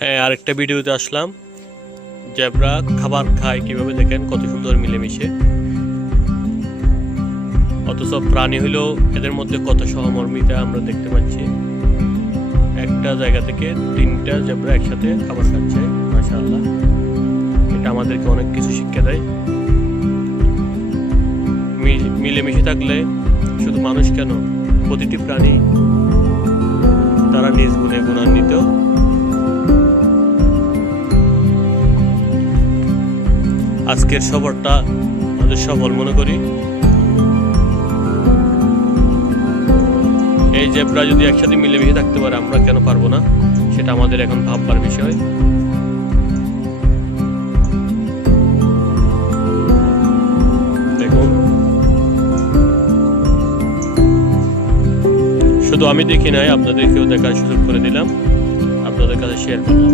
হ্যাঁ, আরেকটা ভিডিওতে আসলাম। জেব্রা খাবার খায় কিভাবে, দেখেন কত সুন্দর মিলেমিশে। অথচ প্রাণী হইলেও এদের মধ্যে কত সহমর্মিতা আমরা দেখতে পাচ্ছি। একটা জায়গা থেকে তিনটা জেব্রা একসাথে খাবার খাচ্ছে, মাশাআল্লাহ। এটা আমাদেরকে অনেক কিছু শিক্ষা দেয়। মিলেমিশে থাকলে শুধু মানুষ কেন, প্রতিটি প্রাণী তারা নিজ গুণে গুণান্বিত। আজকের সফরটা আমাদের সফল মনে করি। এই জেব্রা যদি একসাথে মিলেমিশে থাকতে পারে, আমরা কেন পারবো না, সেটা আমাদের এখন ভাববার বিষয়। দেখুন, শুধু আমি দেখি নাই, আপনাদেরকেও দেখার সুযোগ করে দিলাম, আপনাদের কাছে শেয়ার করলাম।